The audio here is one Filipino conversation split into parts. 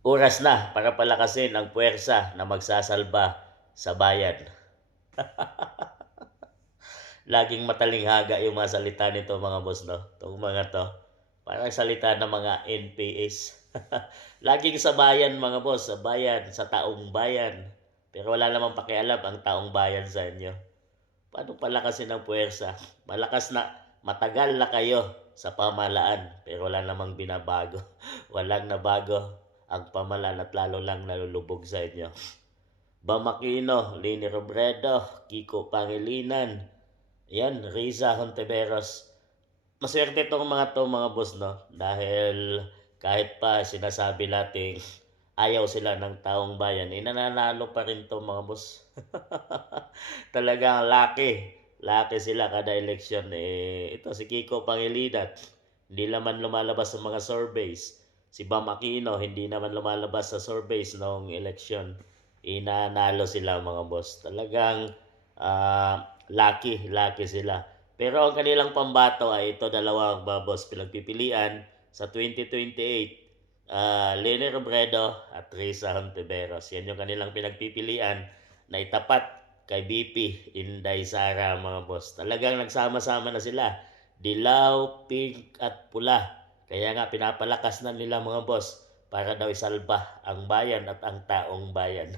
Oras na para palakasin ang puwersa na magsasalba sa bayan. Laging matalinghaga yung mga salita nito mga boss 'no, 'tong mga 'to. Parang salita ng mga NPS. Laging sa bayan mga boss, sa bayan, sa taong bayan. Pero wala namang pakialam ang taong bayan sa inyo. Paano palakasin ang puwersa? Matagal na kayo sa pamahalaan pero wala namang binabago. Walang nabago ang pamahalaan at lalo lang nalulubog sa inyo. Bam Aquino, Leni Robredo, Kiko Pangilinan, yan, Riza Hontiveros. Maswerte 'tong mga 'to mga boss 'no, dahil kahit pa sinasabi nating ayaw sila ng taong bayan, eh, nananalo pa rin 'to mga boss. Talagang lucky sila kada eleksyon, eh, ito si Kiko Pangilinan, hindi naman lumalabas sa mga surveys. Si Bam Aquino, hindi naman lumalabas sa surveys noong eleksyon. Nanalo sila mga boss. Talagang lucky sila. Pero ang kanilang pambato ay ito dalawang babos pinagpipilian sa 2028. Leni Robredo at Risa Hontiveros. Yan yung kanilang pinagpipilian na itapat kay BP Inday Sara mga boss. Talagang nagsama-sama na sila. Dilaw, pink at pula. Kaya nga pinapalakas na nila mga boss para daw isalba ang bayan at ang taong bayan.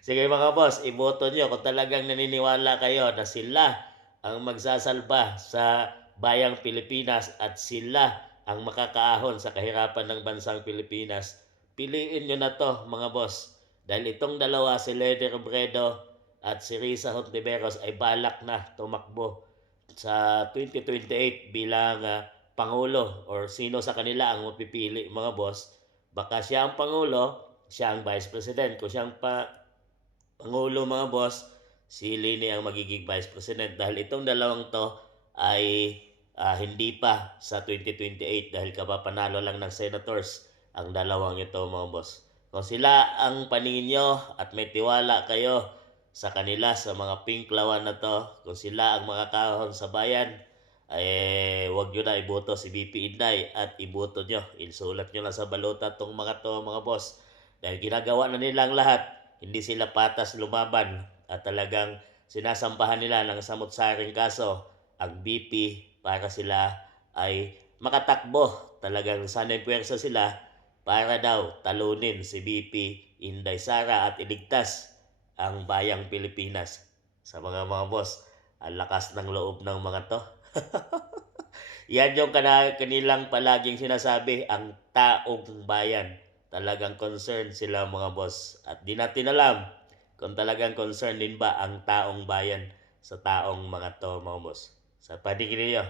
Sige mga boss, iboto nyo kung talagang naniniwala kayo na sila ang magsasalba sa bayang Pilipinas at sila ang makakaahon sa kahirapan ng bansang Pilipinas. Piliin nyo na to mga boss. Dahil itong dalawa, si Leni Robredo at si Risa Hontiveros ay balak na tumakbo sa 2028 bilang Pangulo or sino sa kanila ang mapipili mga boss. Baka siya ang Pangulo, siya ang Vice President. Kung siya ang Pangulo mga boss, si Lini ang magiging Vice President dahil itong dalawang to ay hindi pa sa 2028 dahil kapapanalo lang ng senators ang dalawang ito mga boss. Kung sila ang paningin nyo at may tiwala kayo sa kanila sa mga pink lawan na to, kung sila ang makakahon sa bayan, wag nyo na iboto si BP Inday at iboto nyo. Isulat nyo lang sa balota tong mga to mga boss. Dahil ginagawa na nilang lahat, hindi sila patas lumaban at talagang sinasampahan nila ng samut-saring kaso ang BP para sila ay makatakbo. Talagang sanay puwersa sila para daw talunin si BP Inday Sara at iligtas ang bayang Pilipinas. Sa mga boss, ang lakas ng loob ng mga to. Yan yung kanilang palaging sinasabi, ang taong bayan. Talagang concerned sila mga boss. At di natin alam kung talagang concerned din ba ang taong bayan sa taong mga to mga boss. Sa paningin niyo.